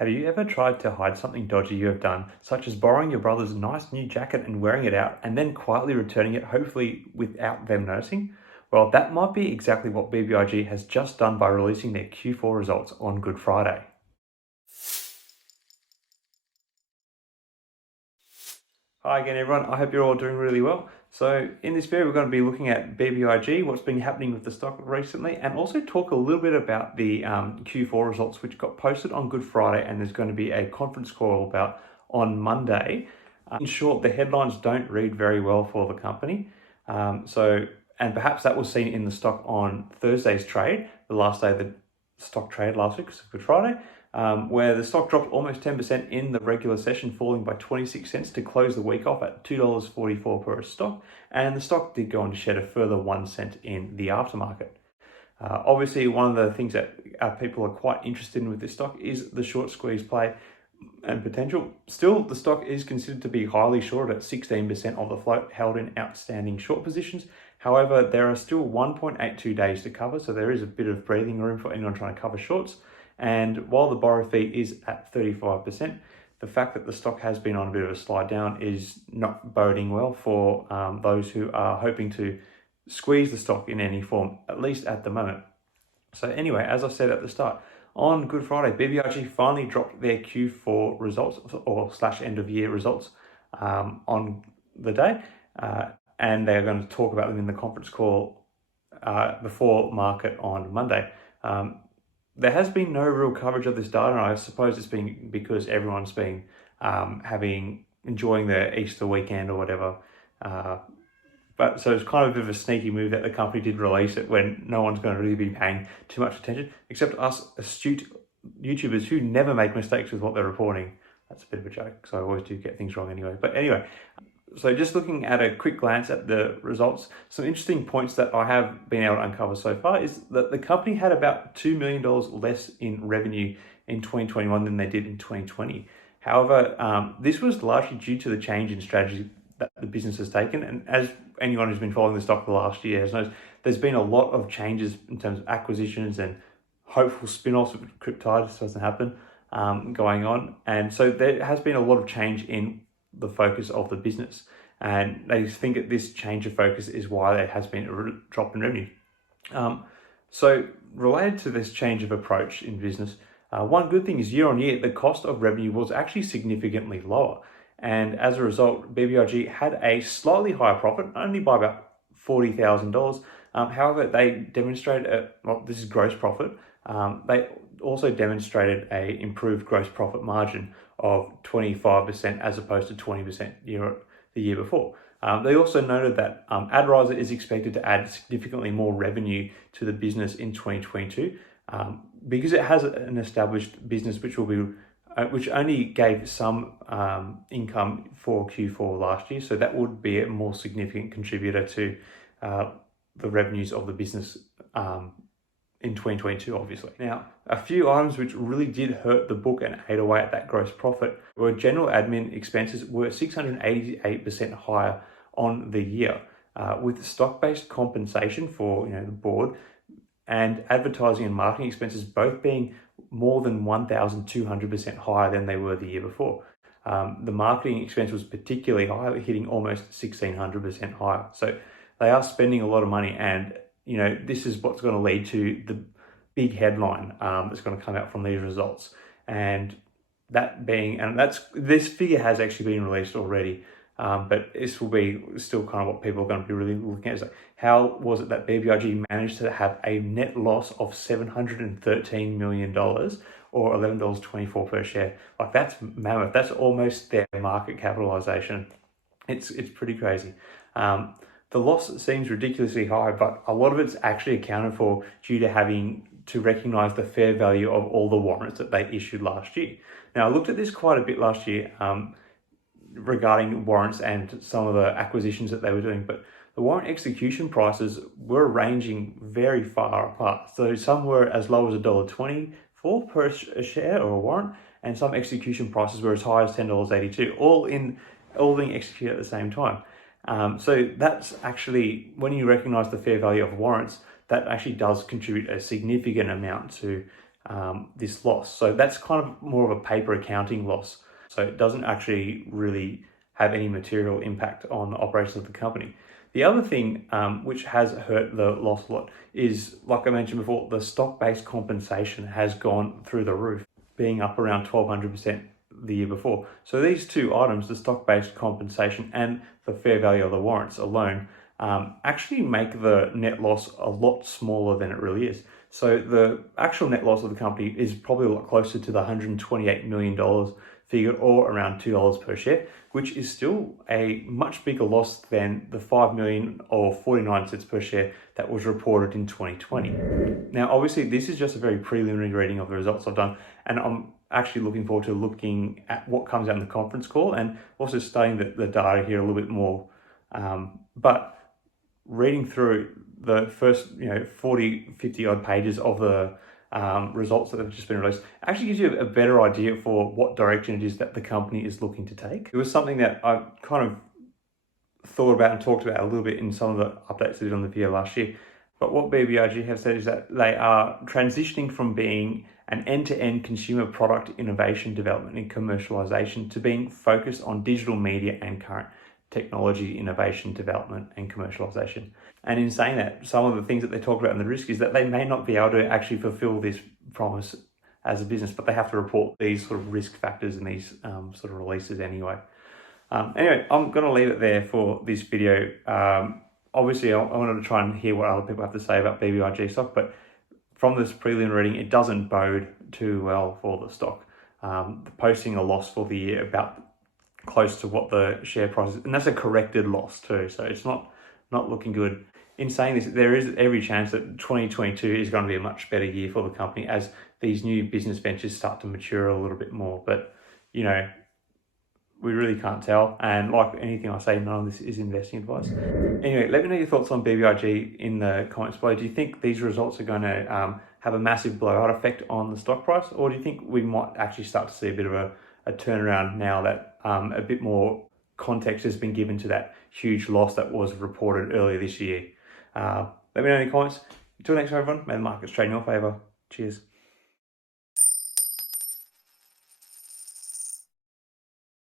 Have you ever tried to hide something dodgy you have done, such as borrowing your brother's nice new jacket and wearing it out, and then quietly returning it, hopefully without them noticing? Well, that might be exactly what BBIG has just done by releasing their Q4 results on Good Friday. Hi again everyone, I hope you're all doing really well. So in this video we're going to be looking at BBIG, what's been happening with the stock recently, and also talk a little bit about the Q4 results which got posted on Good Friday, and there's going to be a conference call about on Monday. In short, the headlines don't read very well for the company. And perhaps that was seen in the stock on Thursday's trade, the last day of the stock trade last week, so Good Friday. Where the stock dropped almost 10% in the regular session, falling by 26 cents to close the week off at $2.44 per stock. And the stock did go on to shed a further 1 cent in the aftermarket. Obviously, one of the things that people are quite interested in with this stock is the short squeeze play and potential. Still, the stock is considered to be highly short at 16% of the float held in outstanding short positions. However, there are still 1.82 days to cover, so there is a bit of breathing room for anyone trying to cover shorts. And while the borrow fee is at 35%, the fact that the stock has been on a bit of a slide down is not boding well for those who are hoping to squeeze the stock in any form, at least at the moment. So anyway, as I said at the start, on Good Friday, BBIG finally dropped their Q4 results or / end of year results on the day. And they're going to talk about them in the conference call before market on Monday. There has been no real coverage of this data, and I suppose it's been because everyone's been enjoying their Easter weekend or whatever. But so it's kind of a bit of a sneaky move that the company did release it when no one's going to really be paying too much attention, except us astute YouTubers who never make mistakes with what they're reporting. That's a bit of a joke, so I always do get things wrong anyway. But anyway, so just looking at a quick glance at the results, some interesting points that I have been able to uncover so far is that the company had about $2 million less in revenue in 2021 than they did in 2020. However, this was largely due to the change in strategy that the business has taken. And as anyone who's been following the stock the last year has noticed, there's been a lot of changes in terms of acquisitions and hopeful spin-offs of cryptyde. This doesn't happen going on. And so there has been a lot of change in the focus of the business, and they think that this change of focus is why there has been a drop in revenue. So related to this change of approach in business, one good thing is year on year the cost of revenue was actually significantly lower, and as a result BBIG had a slightly higher profit, only by about $40,000. However, they demonstrated this is gross profit. They also demonstrated a improved gross profit margin of 25% as opposed to 20% the year before. They also noted that adriser is expected to add significantly more revenue to the business in 2022 because it has an established business which only gave some income for Q4 last year, so that would be a more significant contributor to the revenues of the business in 2022, obviously. Now, a few items which really did hurt the book and ate away at that gross profit were general admin expenses were 688% higher on the year, with stock-based compensation for the board and advertising and marketing expenses both being more than 1,200% higher than they were the year before. The marketing expense was particularly high, hitting almost 1,600% higher. So they are spending a lot of money, and this is what's going to lead to the big headline that's going to come out from these results. And this figure has actually been released already, but this will be still kind of what people are going to be really looking at. Is like, how was it that BBIG managed to have a net loss of $713 million or $11.24 per share? Like, that's mammoth. That's almost their market capitalization. It's pretty crazy. The loss seems ridiculously high, but a lot of it's actually accounted for due to having to recognize the fair value of all the warrants that they issued last year. Now, I looked at this quite a bit last year regarding warrants and some of the acquisitions that they were doing, but the warrant execution prices were ranging very far apart. So some were as low as $1.24 per share or a warrant, and some execution prices were as high as $10.82, all being executed at the same time. So that's actually, when you recognize the fair value of warrants, that actually does contribute a significant amount to this loss. So that's kind of more of a paper accounting loss. So it doesn't actually really have any material impact on the operations of the company. The other thing which has hurt the loss a lot is, like I mentioned before, the stock-based compensation has gone through the roof, being up around 1200% the year before. So these two items, the stock-based compensation and the fair value of the warrants alone, actually make the net loss a lot smaller than it really is. So the actual net loss of the company is probably a lot closer to the $128 million figure, or around $2 per share, which is still a much bigger loss than the $5 million or 49 cents per share that was reported in 2020. Now, obviously, this is just a very preliminary reading of the results I've done, and I'm actually looking forward to looking at what comes out in the conference call and also studying the data here a little bit more. But reading through the first 40, 50 odd pages of the results that have just been released actually gives you a better idea for what direction it is that the company is looking to take. It was something that I kind of thought about and talked about a little bit in some of the updates I did on the video last year. But what BBIG have said is that they are transitioning from being an end-to-end consumer product innovation development and commercialization to being focused on digital media and current technology innovation development and commercialization. And in saying that, some of the things that they talk about in the risk is that they may not be able to actually fulfill this promise as a business, but they have to report these sort of risk factors in these sort of releases anyway. Anyway, I'm going to leave it there for this video. Obviously, I wanted to try and hear what other people have to say about BBIG stock, but from this prelim reading, it doesn't bode too well for the stock. Posting a loss for the year about close to what the share price is, and that's a corrected loss too, so it's not looking good. In saying this, there is every chance that 2022 is going to be a much better year for the company as these new business ventures start to mature a little bit more, but we really can't tell, and like anything I say, none of this is investing advice. Anyway, let me know your thoughts on BBIG in the comments below. Do you think these results are going to have a massive blowout effect on the stock price, or do you think we might actually start to see a bit of a turnaround now that a bit more context has been given to that huge loss that was reported earlier this year? Let me know in the comments. Until next time, everyone, may the markets trade in your favour. Cheers.